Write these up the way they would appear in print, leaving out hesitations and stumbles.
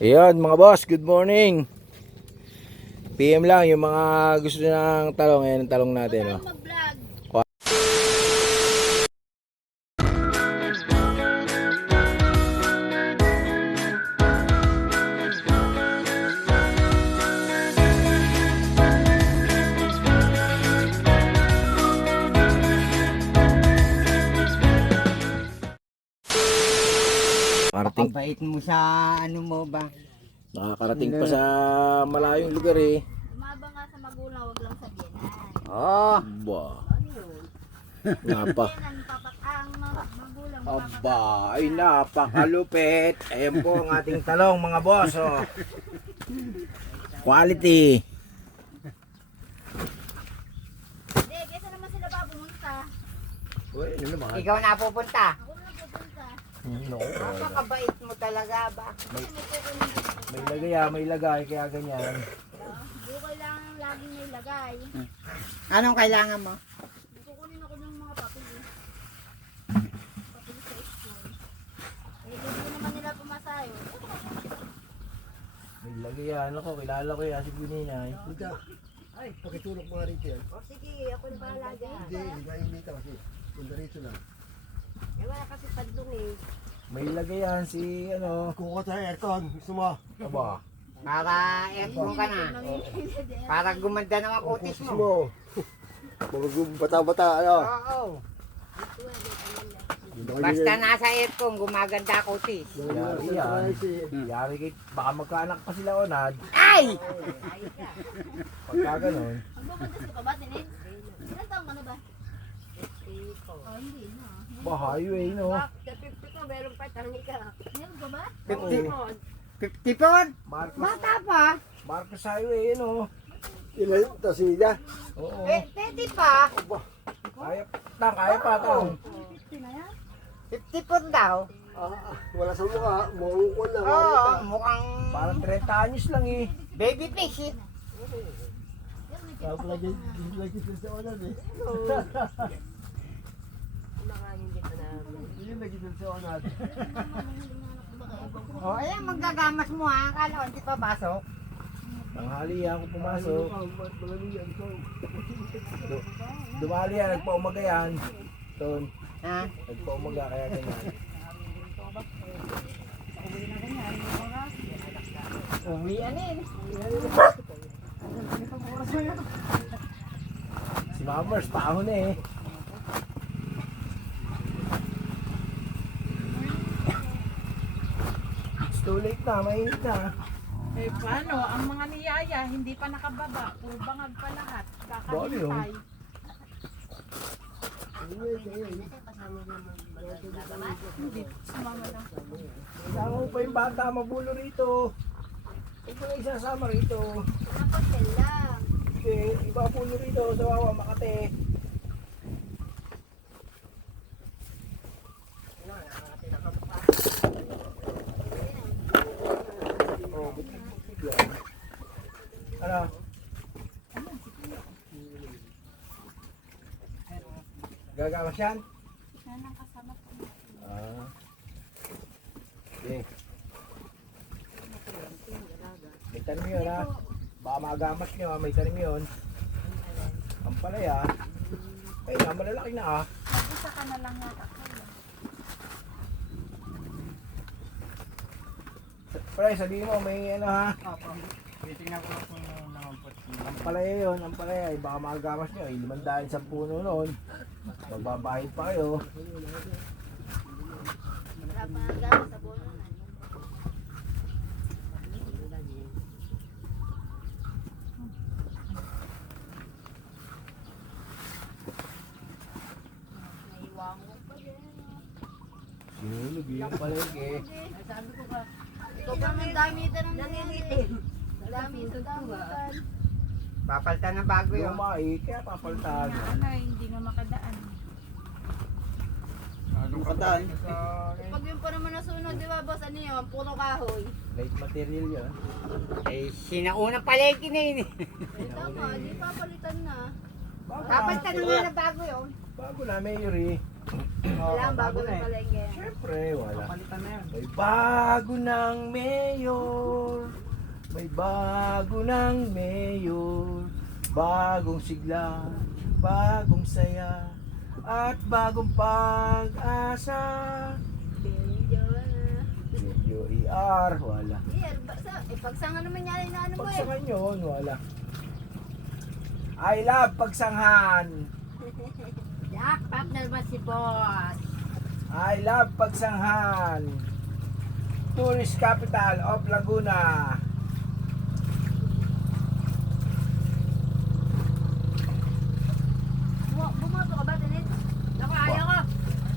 Ayun mga boss, good morning. PM lang yung mga gusto ng talong. Ayan ang talong natin. Oh. Parating, Bait mo sa ano mo ba? nakakarating pa sa malayong lugar eh. Umabang nga sa magulang, wag lang sabihin. Oh, Ba. Napa. Yan ang ang magulang. Aba, ay napakalupit. Ayan po ang ating talong mga boss. Oh. Quality. Hindi, kesa naman sila ba pumunta? Uy, ano naman? ikaw na pupunta. Ako na pupunta. No. Napakabait mo talaga ba? Kasi may kukunin. May lagay ah, may lagay kaya ganyan. Hindi ko kailangan laging may lagay. Anong kailangan mo? Kukunin ako ng mga papel. Papel sa school. Eh, hindi naman nila pumasayo. May lagay yan ako, kilala ko yan si Buninay. Buta. Ay, pakitulog mo nga rin yan. O sige, ako na bahala dyan. Hindi, nag-aimita kasi. Kung diretso lang. Eh, wala kasi padlong eh. May lagay yan si ano. Kung ko tayo aircon, gusto mo. Aba. Para aircon ka na. Para gumanda ng Kung kutis gusto mo. mo. Mga bata-bata, ano. Oo. Hindi ka Basta ganyan. nasa aircon, gumaganda kutis. Yari yan. Yari kay, baka magkaanak pa sila onad. Ay! Pagka ganon. Magbubundas ka pa ba, Tinid? Ilan taong ka na ba? Oh, hindi na. Ba, highway no. Sa 50 ko, meron pa tangi ka. Meron ka ba? 54? Marcos, Bata pa. Marcos Highway ano. Ilan, tas hindi. Oo. Pwede pa. Kaya pa tong. 50 na yan? 54 daw. Wala sa mukha, mukhang ko lang. Oo, mukhang Parang 30 anyos lang eh. baby fish eh. Tapos lagi sa onan eh. Yun lagi sa onan. O, ayan, maggagamas mo ha. Akala ko hindi pa basok. Tanghali yan kung pumasok. Malamig yan. Dumali yan, nagpaumaga yan. Ton, Ha? nagpaumaga kaya ganyan. Uwian eh. Si Mammers, paahon eh. It's too late na, mainit na. Eh paano? Ang mga niyaya hindi pa nakababa. Puro bangag pa lahat. Bakit yun? Kakahintay. Hindi. Sumama lang. Kasama mo pa yung bata, mabulo rito. Ito na isasama rito. Napatel lang. Hindi, iba pulo rito sa Wawa, Makate. Oh, buti yan. Ano? Gagawas yan? Yan ang kasama ko. Ah. Okay. May tanim yun ha. Baka magamas nyo ha. May tanim yun. Ang palaya. Ay na, malalaki na ha. Mag-isa ka na lang yata. Pre, sabihin mo may ano ha. Titingnan ko lang kung namampot. Ang palaya yun. Ang palaya. Ay, baka magamas nyo. Ay, 500 sa puno noon. Magbabayad pa kayo. Wala pa nga gamit sa bono na. Naiwango pa din. Sinulog yung palengke. Ikaw pa may damitan ng nangingitin. Damitan. Papalitan ng bago yun. Lumay, kaya papalitan. Ano, hindi nga makadaan. Yung kataan. Pag yun pa naman nasunod, di ba boss, ano yun? Puro kahoy. Light material yun. Eh, sinaunang palengke na yun eh. Eh, tama, di papalitan na. Papalitan ng mga bago yun. Bago na, Mayor eh. Wala, bago na palengke. Siyempre, wala. May bago ng mayor. May bago ng mayor, bagong sigla, bagong saya, at bagong pag-asa. Medyo ER, wala. Pagsangan naman yan na ano mo eh. Pagsangan yun, wala. I love pagsangan. Jackpot na naman si boss. I love pagsangan. Tourist capital of Laguna. Bumoto ka ba, Denit? Ako, ayaw ko.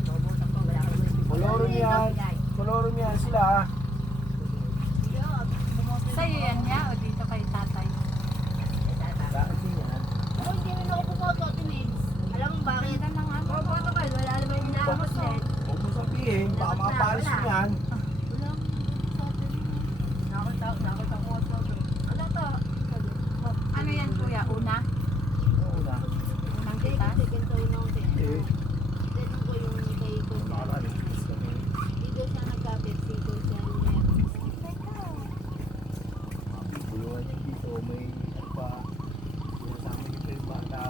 Mabutak ko, wala ko naman. Kolorum yan. Kolorum yan sila. Sa'yo yan niya o dito kay tatay? Bakit yan? Ako hindi rin ako bumoto, Denit. Alam mo bakit? Kita na nga. Boboto ka, wala naman yung inaabot din. Huwag mo sabihin, baka makapalis mo yan. Wala akong Nakita ko ako. Wala to. Ano yan kuya? Una? Oo na. Unang Hindi, kita? second ko yun ako. Eh, Second ko yung kay Kuya. nakakalimutan kami. Dito siya nagka-Pepsi ko siya. Mabibuluhan yan dito, may ano pa. Sinasama dito yung bata.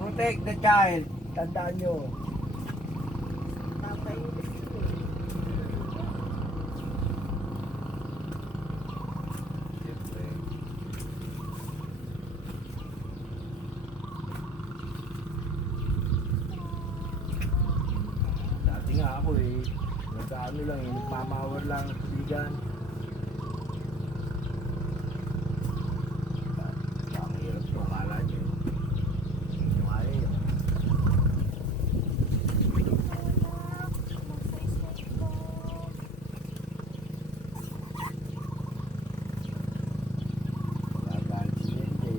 Protect the child. Tandaan nyo. Tatay. Siyempre. Dati nga ako eh, nagkaano lang eh, nagmamawar lang ang tubigan. Ang hirap to, kala nyo. Yung ayaw. Gagalit si Dende.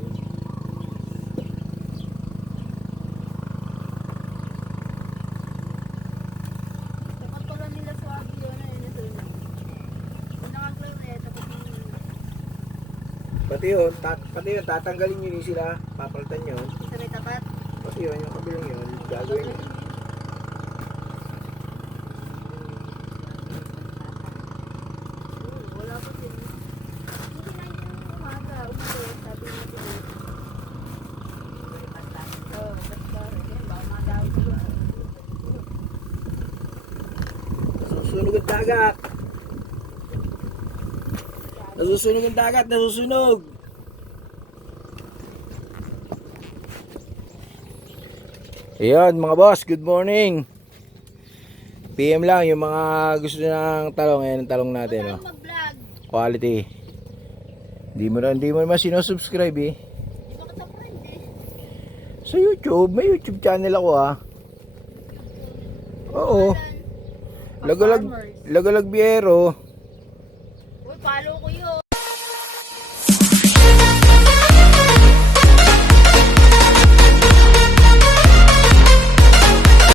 Dapat pala nila swabe yun na yun. Kung nakaklaw na yun, tapos yung Pati yun, tatanggalin nyo yun sila, papalitan yun. isa may tapat. Pati yun, yung kabilang yun, gagawin yun. Wala pa din. Hindi na yung umaga. Umaga, sabi natin. Oo, basta. Baka madawin sila. Nasusunog ang dagat. Nasusunog ang dagat, nasusunog. Ayan mga boss, good morning. PM lang yung mga gusto ng talong. Ayan ang talong natin. Wala Oh. mag-vlog. Quality. Hindi mo naman sinusubscribe eh. Bakit ako hindi? Sa YouTube, may YouTube channel ako ah. Oo. Lagalag Biero.